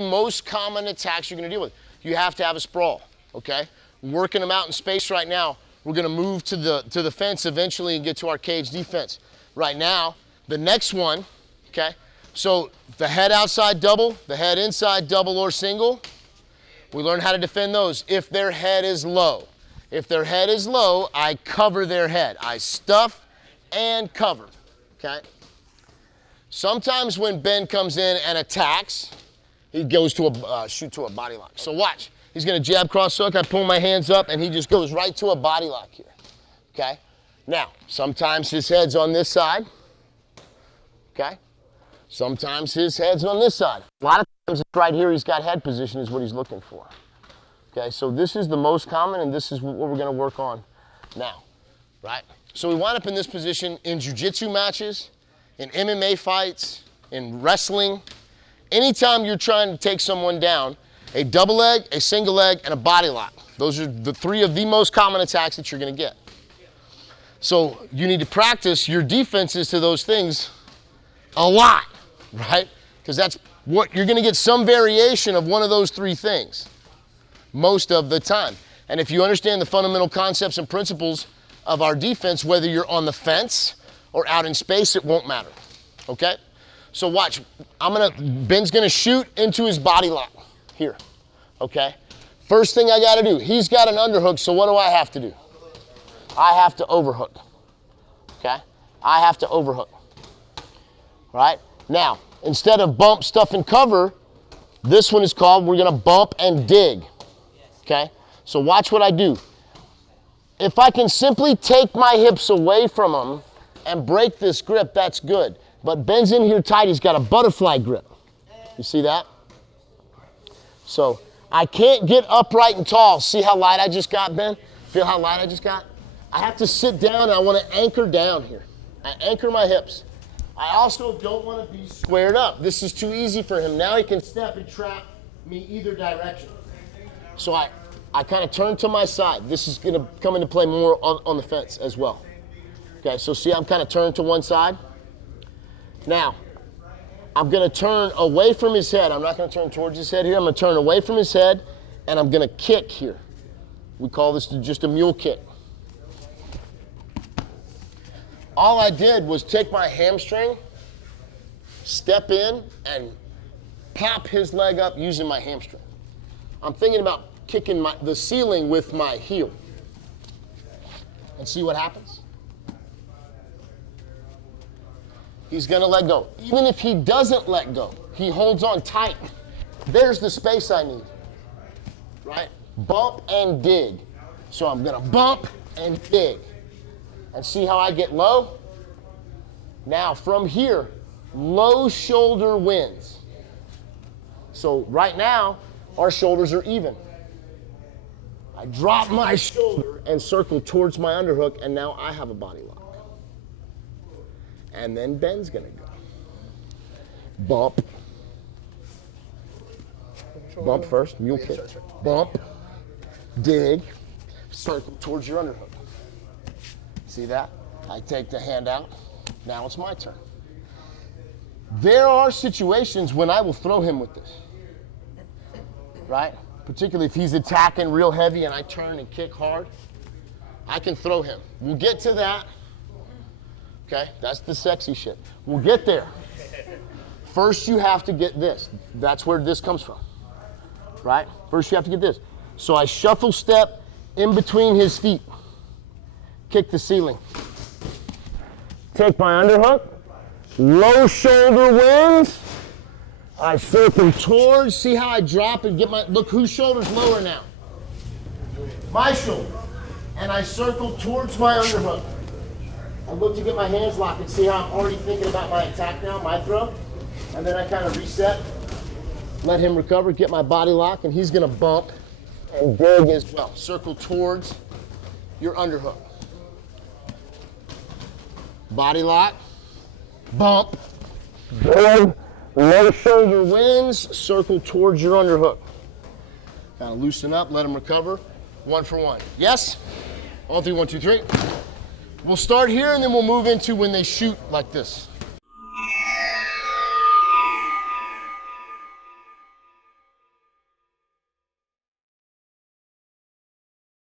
most common attacks you're gonna deal with. You have to have a sprawl, okay? Working them out in space right now. We're gonna move to the fence eventually and get to our cage defense. Right now, the next one, okay? So the head outside double, the head inside double or single, we learn how to defend those if their head is low. If their head is low, I cover their head. I stuff and cover, okay? Sometimes when Ben comes in and attacks, he goes to a shoot to a body lock. So watch, he's gonna jab cross hook, I pull my hands up and he just goes right to a body lock here, okay? Now, sometimes his head's on this side, okay? Sometimes his head's on this side. A lot of times it's right here, he's got head position is what he's looking for. Okay, so this is the most common and this is what we're gonna work on now, right? So we wind up in this position in jiu-jitsu matches, in MMA fights, in wrestling. Anytime you're trying to take someone down, a double leg, a single leg, and a body lock. Those are the three of the most common attacks that you're gonna get. So you need to practice your defenses to those things a lot, right? Because that's what, you're gonna get some variation of one of those three things most of the time. And if you understand the fundamental concepts and principles of our defense, whether you're on the fence or out in space, it won't matter, okay? So watch, Ben's gonna shoot into his body lock here, okay? First thing I gotta do, he's got an underhook, so what do I have to do? I have to overhook, okay? I have to overhook, right? Now, instead of bump, stuff, and cover, this one is called, we're gonna bump and dig, okay? So watch what I do. If I can simply take my hips away from him and break this grip, that's good. But Ben's in here tight, he's got a butterfly grip. You see that? So I can't get upright and tall. See how light I just got, Ben? Feel how light I just got? I have to sit down and I want to anchor down here. I anchor my hips. I also don't want to be squared up. This is too easy for him. Now he can step and trap me either direction. So I kind of turn to my side. This is going to come into play more on the fence as well. Okay, so see I'm kind of turned to one side? Now, I'm gonna turn away from his head. I'm not gonna turn towards his head here. I'm gonna turn away from his head and I'm gonna kick here. We call this just a mule kick. All I did was take my hamstring, step in and pop his leg up using my hamstring. I'm thinking about kicking the ceiling with my heel. And see what happens? He's gonna let go. Even if he doesn't let go, he holds on tight. There's the space I need, right? Bump and dig. So I'm gonna bump and dig. And see how I get low? Now from here, low shoulder wins. So right now, our shoulders are even. I drop my shoulder and circle towards my underhook, and now I have a body lock. And then Ben's gonna go. Bump. Bump first, mule kick. Bump, dig, circle towards your underhook. See that? I take the hand out. Now it's my turn. There are situations when I will throw him with this, right? Particularly if he's attacking real heavy and I turn and kick hard, I can throw him. We'll get to that. Okay, that's the sexy shit. We'll get there. First, you have to get this. That's where this comes from, right? First, you have to get this. So I shuffle step in between his feet, kick the ceiling. Take my underhook, low shoulder wins. I circle towards, see how I drop and get my, look whose shoulder's lower now? My shoulder. And I circle towards my underhook. I look to get my hands locked and see how I'm already thinking about my attack now, my throw. And then I kind of reset, let him recover, get my body lock, and he's gonna bump and dig as well. Circle towards your underhook. Body lock, bump, dig, low shoulder wins, circle towards your underhook. Kind of loosen up, let him recover. 1 for 1. Yes? On 3, 1, 2, 3. We'll start here and then we'll move into when they shoot like this.